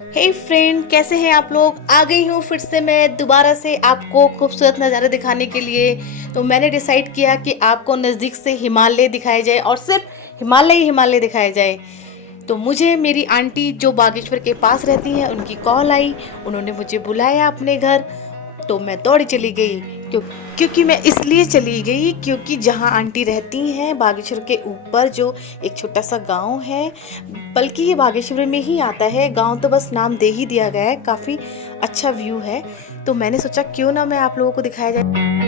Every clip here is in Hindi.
हे फ्रेंड, कैसे हैं आप लोग। आ गई हूँ फिर से मैं दोबारा से आपको खूबसूरत नज़ारे दिखाने के लिए। तो मैंने डिसाइड किया कि आपको नज़दीक से हिमालय दिखाए जाए और सिर्फ हिमालय ही हिमालय दिखाए जाए। तो मुझे मेरी आंटी जो बागेश्वर के पास रहती हैं उनकी कॉल आई। उन्होंने मुझे बुलाया अपने घर। तो मैं दौड़ी चली गई। क्योंकि मैं इसलिए चली गई क्योंकि जहाँ आंटी रहती हैं बागेश्वर के ऊपर जो एक छोटा सा गांव है, बल्कि ये बागेश्वर में ही आता है। गांव तो बस नाम दे ही दिया गया है, काफ़ी अच्छा व्यू है। तो मैंने सोचा क्यों ना मैं आप लोगों को दिखाया जाए।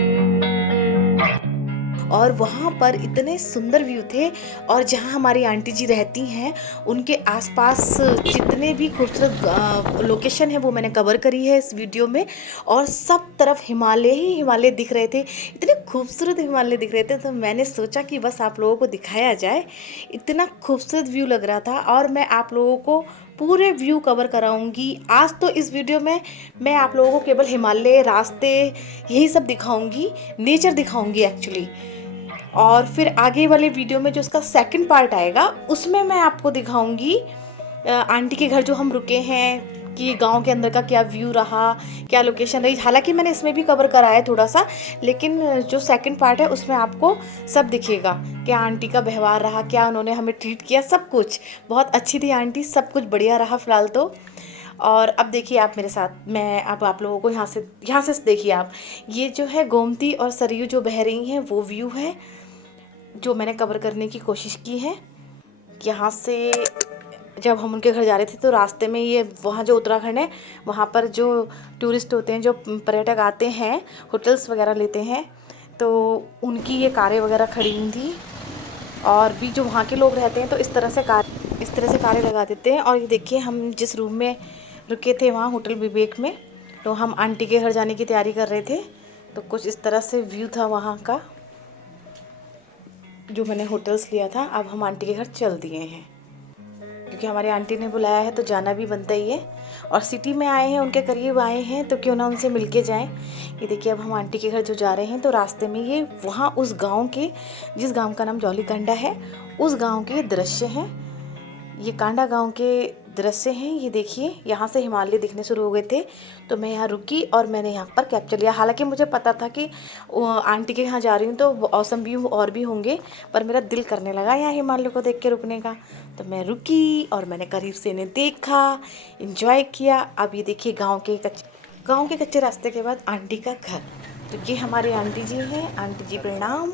और वहाँ पर इतने सुंदर व्यू थे। और जहाँ हमारी आंटी जी रहती हैं उनके आसपास जितने भी खूबसूरत लोकेशन है वो मैंने कवर करी है इस वीडियो में। और सब तरफ हिमालय ही हिमालय दिख रहे थे, इतने खूबसूरत हिमालय दिख रहे थे। तो मैंने सोचा कि बस आप लोगों को दिखाया जाए। इतना खूबसूरत व्यू लग रहा था और मैं आप लोगों को पूरे व्यू कवर कराऊंगी आज। तो इस वीडियो में मैं आप लोगों को केवल हिमालय, रास्ते, यही सब दिखाऊंगी, नेचर दिखाऊंगी एक्चुअली। और फिर आगे वाले वीडियो में जो उसका सेकंड पार्ट आएगा उसमें मैं आपको दिखाऊंगी आंटी के घर जो हम रुके हैं, कि गांव के अंदर का क्या व्यू रहा, क्या लोकेशन रही। हालांकि मैंने इसमें भी कवर करा है थोड़ा सा, लेकिन जो सेकंड पार्ट है उसमें आपको सब दिखेगा। क्या आंटी का व्यवहार रहा, क्या उन्होंने हमें ट्रीट किया, सब कुछ। बहुत अच्छी थी आंटी, सब कुछ बढ़िया रहा फ़िलहाल तो। और अब देखिए आप मेरे साथ, मैं अब आप लोगों को यहाँ से देखिए आप। ये जो है गोमती और सरयू जो बह रही हैं वो व्यू है जो मैंने कवर करने की कोशिश की है। यहाँ से जब हम उनके घर जा रहे थे तो रास्ते में ये वहाँ जो उत्तराखंड है वहाँ पर जो टूरिस्ट होते हैं, जो पर्यटक आते हैं, होटल्स वगैरह लेते हैं, तो उनकी ये कारें वगैरह खड़ी हुई थी। और भी जो वहाँ के लोग रहते हैं तो इस तरह से कारें लगा देते हैं। और ये देखिए हम जिस रूम में रुके थे वहाँ होटल विवेक में, तो हम आंटी के घर जाने की तैयारी कर रहे थे। तो कुछ इस तरह से व्यू था वहाँ का जो मैंने होटल्स लिया था। अब हम आंटी के घर चल दिए हैं क्योंकि हमारी आंटी ने बुलाया है तो जाना भी बनता ही है। और सिटी में आए हैं, उनके करीब आए हैं, तो क्यों ना उनसे मिल के जाएँ। ये देखिए अब हम आंटी के घर जो जा रहे हैं तो रास्ते में ये वहाँ उस गांव के, जिस गांव का नाम जौलीकांडा है, उस गांव के दृश्य हैं। ये कांडा गांव के दृश्य हैं। ये देखिए यहाँ से हिमालय दिखने शुरू हो गए थे। तो मैं यहाँ रुकी और मैंने यहाँ पर कैप्चर लिया। हालांकि मुझे पता था कि आंटी के यहाँ जा रही हूँ तो औसम व्यू और भी होंगे, पर मेरा दिल करने लगा यहाँ हिमालय को देख के रुकने का। तो मैं रुकी और मैंने करीब से इन्हें देखा, इंजॉय किया। अब ये देखिए गाँव के कच्चे रास्ते के बाद आंटी का घर। तो ये हमारे आंटी जी हैं। आंटी जी प्रणाम।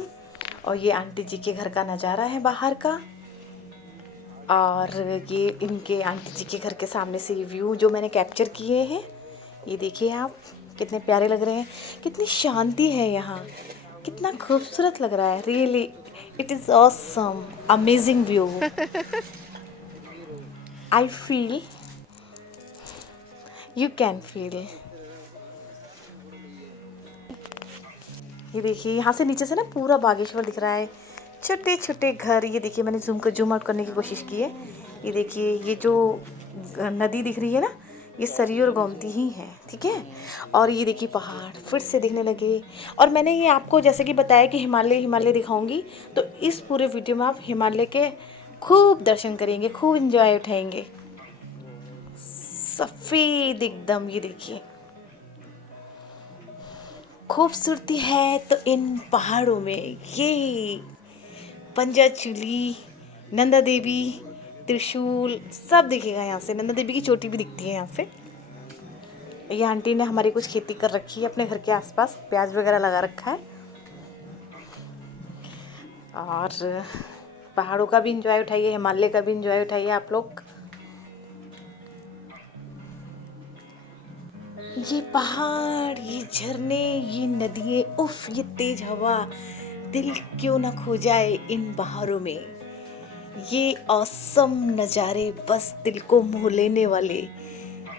और ये आंटी जी के घर का नज़ारा है बाहर का। और ये इनके आंटी जी के घर के सामने से ये व्यू जो मैंने कैप्चर किए हैं। ये देखिए आप, कितने प्यारे लग रहे हैं, कितनी शांति है यहाँ, कितना खूबसूरत लग रहा है। Really it is awesome, amazing view. I feel, you can feel. ये देखिए यहाँ से नीचे से ना पूरा बागेश्वर दिख रहा है, छोटे छोटे घर। ये देखिए मैंने जूम आउट करने की कोशिश की है। ये देखिए ये जो नदी दिख रही है ना, ये सरयू और गोमती ही है, ठीक है। और ये देखिए पहाड़ फिर से दिखने लगे। और मैंने ये आपको जैसे कि बताया कि हिमालय हिमालय दिखाऊंगी, तो इस पूरे वीडियो में आप हिमालय के खूब दर्शन करेंगे, खूब इंजॉय उठाएंगे। सफ़ेद एकदम, ये देखिए खूबसूरती है तो इन पहाड़ों में। ये पंजाचूली, नंदा देवी, त्रिशूल सब दिखेगा यहाँ से। नंदा देवी की चोटी भी दिखती है यहाँ से। ये आंटी ने हमारी कुछ खेती कर रखी है अपने घर के आसपास, प्याज वगैरह लगा रखा है। और पहाड़ों का भी इंजॉय उठाइए, हिमालय का भी इंजॉय उठाइए आप लोग। ये पहाड़, ये झरने, ये नदियाँ, उफ, ये तेज हवा, दिल क्यों ना खो जाए इन बहारों में। ये ऑसम नज़ारे बस दिल को मोह लेने वाले,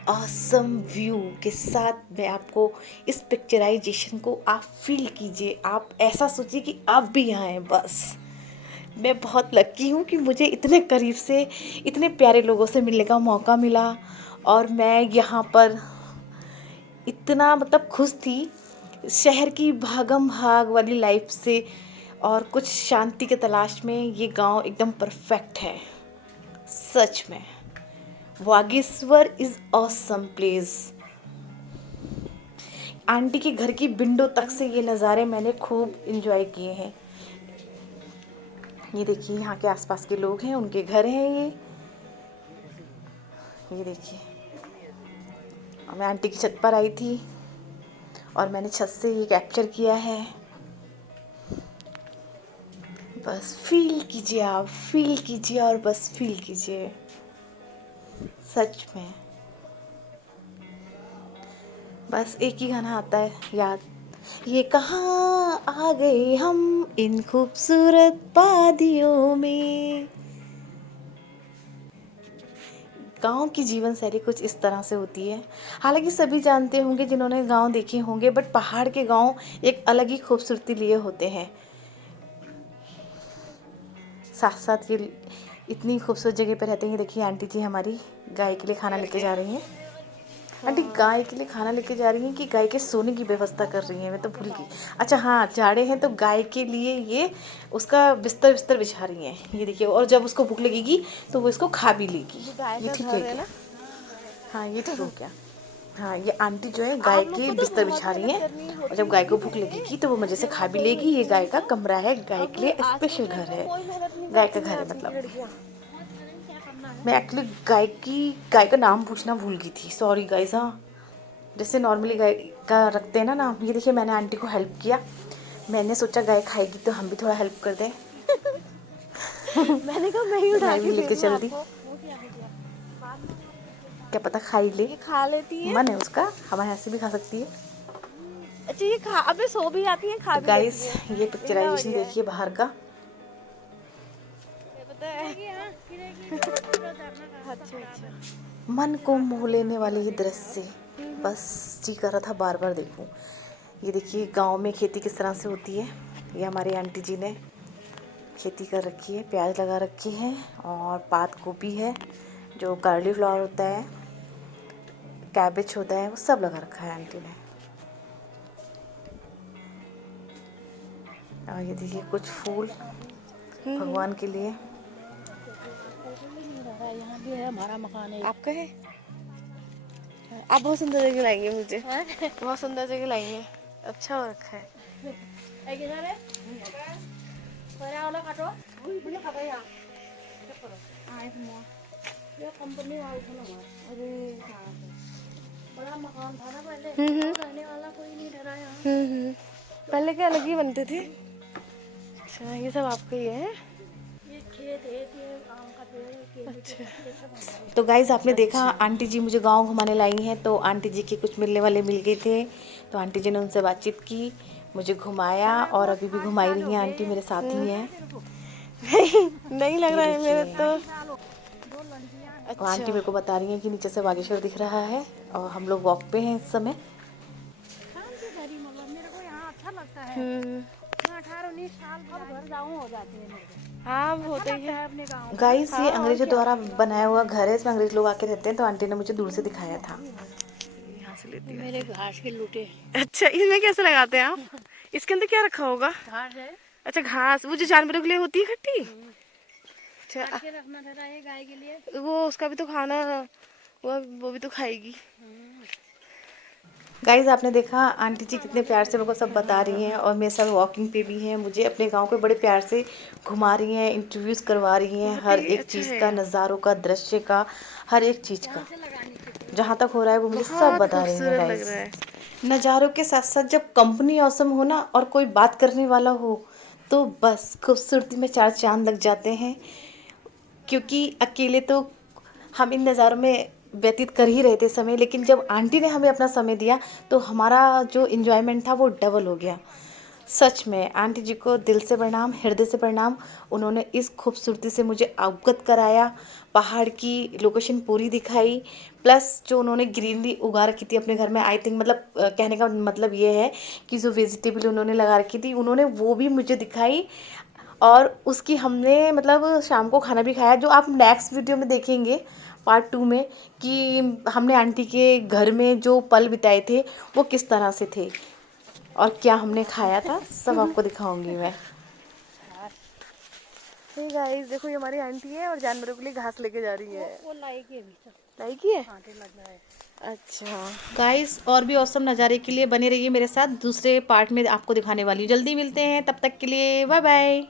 ऑसम व्यू के साथ मैं आपको इस पिक्चराइजेशन को आप फील कीजिए। आप ऐसा सोचिए कि आप भी यहाँ हैं। बस मैं बहुत लकी हूँ कि मुझे इतने करीब से इतने प्यारे लोगों से मिलने का मौका मिला। और मैं यहाँ पर इतना मतलब खुश थी शहर की भागम भाग वाली लाइफ से, और कुछ शांति के तलाश में ये गांव एकदम परफेक्ट है सच में। Vageshwar is awesome place. Aunty के घर की विंडो तक से ये नज़ारे मैंने खूब इंजॉय किए हैं। ये देखिए यहाँ के आसपास के लोग हैं, उनके घर हैं ये देखिए। मैं आंटी की छत पर आई थी और मैंने छत से ये कैप्चर किया है। बस फील कीजिए, आप फील कीजिए और बस फील कीजिए। सच में बस एक ही गाना आता है याद, ये कहाँ आ गए हम इन खूबसूरत वादियों में। गांव की जीवन शैली कुछ इस तरह से होती है। हालांकि सभी जानते होंगे जिन्होंने गांव देखे होंगे, बट पहाड़ के गांव एक अलग ही खूबसूरती लिए होते हैं। साथ साथ ये इतनी खूबसूरत जगह पर रहते हैं। देखिए आंटी जी हमारी गाय के लिए खाना लेके जा रही हैं। आंटी गाय के लिए खाना लेके जा रही हैं कि गाय के सोने की व्यवस्था कर रही हैं? मैं तो भूल गई। अच्छा हाँ, जाड़े हैं तो गाय के लिए ये उसका बिस्तर बिस्तर बिछा रही हैं। ये देखिए, और जब उसको भूख लगेगी तो वो इसको खा भी लेगी। ये ठीक है क्या? हाँ ये ठीक हो गया। हाँ ये आंटी जो है गाय के बिस्तर बिछा रही हैं, और जब गाय को भूख लगेगी तो वो मज़े से खा भी लेगी। ये गाय का कमरा है, गाय के लिए स्पेशल घर है, गाय का घर है मतलब। मैं एक्चुअली गाय का नाम पूछना भूल गई थी, सॉरी गाइस। हाँ जैसे नॉर्मली गाय का रखते हैं ना नाम। ये देखिए मैंने आंटी को हेल्प किया। मैंने सोचा गाय खाएगी तो हम भी थोड़ा हेल्प कर दें। मैंने कहा मैं ही उठा के लेके चल दी। क्या पता खाई ले, खा लेती है, मन है उसका, हमारे यहाँ से भी खा सकती है। अच्छा ये खा अबे सो भी जाती है, खा भी गाइस लेती है। ये पिक्चराइजेशन देखिए बाहर का। पता है अच्छा अच्छा, मन को मोह लेने वाले ये दृश्य, बस जी कर रहा था बार बार देखूं। ये देखिए गांव में खेती किस तरह से होती है। ये हमारी आंटी जी ने खेती कर रखी है, प्याज लगा रखी है और पात गोभी है, जो गार्ली फ्लावर होता है, कैबेज होता है, वो सब लगा रखा है आंटी ने। और ये देखिए कुछ फूल भगवान के लिए। यहाँ भी है हमारा मकान है। आपका है? आप बहुत सुंदर जगह लाएंगे मुझे, बहुत सुंदर जगह लाएंगे। अच्छा हो रखा है। कंपनी वाला था ना, अरे बड़ा मकान था ना पहले, रहने वाला कोई नहीं रहा यहाँ। पहले के अलग ही बनते थे। अच्छा ये सब आपका ही है? ये खेत है, ये आम का पेड़ है। अच्छा तो गाइज आपने देखा आंटी जी मुझे गांव घुमाने लाई हैं, तो आंटी जी के कुछ मिलने वाले मिल गए थे, तो आंटी जी ने उनसे बातचीत की, मुझे घुमाया और अभी भी घुमाई रही हैं। आंटी मेरे साथ ही हैं। नहीं लग रहा है मेरे तो। अच्छा। और आंटी मेरे को बता रही हैं कि नीचे से बागेश्वर दिख रहा है और हम लोग वॉक पे हैं इस समय। मेरे को यहाँ अच्छा लगता है। मैं 18-19 साल घर जाऊँ हो जाती है मेरे को। हाँ होता ही है अपने गाँव। गाइस। ये अंग्रेजों द्वारा बनाया हुआ घर है, इसमें अंग्रेज लोग आके रहते हैं, तो आंटी ने मुझे दूर से दिखाया था। यहाँ से लेती मेरे घास के लूटे। अच्छा इसमें कैसे लगाते हैं आप? इसके अंदर क्या रखा होगा? घास है। अच्छा घास, वो जो जानवरों के लिए होती है खट्टी। अच्छा के रखना था ये गाय के लिए। वो उसका भी तो खाना, वो भी तो खाएगी। गाइज आपने देखा आंटी जी कितने प्यार से मेरे को सब बता रही हैं, और मेरे साथ वॉकिंग पे भी हैं, मुझे अपने गांव को बड़े प्यार से घुमा रही हैं, इंटरव्यूज़ करवा रही हैं, हर एक चीज़ का, नज़ारों का, दृश्य का, हर एक चीज़ का जहाँ तक हो रहा है वो मुझे सब बता रही हैं गाइज। नज़ारों के साथ साथ जब कंपनी औसम हो ना और कोई बात करने वाला हो तो बस खूबसूरती में चार चांद लग जाते हैं। क्योंकि अकेले तो हम इन नज़ारों में व्यतीत कर ही रहे थे समय, लेकिन जब आंटी ने हमें अपना समय दिया तो हमारा जो इन्जॉयमेंट था वो डबल हो गया। सच में आंटी जी को दिल से प्रणाम, हृदय से प्रणाम। उन्होंने इस खूबसूरती से मुझे अवगत कराया, पहाड़ की लोकेशन पूरी दिखाई, प्लस जो उन्होंने ग्रीनरी उगा रखी थी अपने घर में। आई थिंक मतलब कहने का मतलब ये है कि जो वेजिटेबल उन्होंने लगा रखी थी उन्होंने वो भी मुझे दिखाई, और उसकी हमने मतलब शाम को खाना भी खाया, जो आप नेक्स्ट वीडियो में देखेंगे पार्ट 2 में, कि हमने आंटी के घर में जो पल बिताए थे वो किस तरह से थे और क्या हमने खाया था, सब आपको दिखाऊंगी मैं। हे गाइस देखो, ये हमारी आंटी है और जानवरों के लिए घास लेके जा रही है। वो लाएगी अभी तो, लाएगी है? कांटे लग रहा है। अच्छा गाइस, और भी औसम नज़ारे के लिए बने रहिए मेरे साथ, दूसरे पार्ट में आपको दिखाने वाली हूँ। जल्दी मिलते हैं, तब तक के लिए बाय बाय।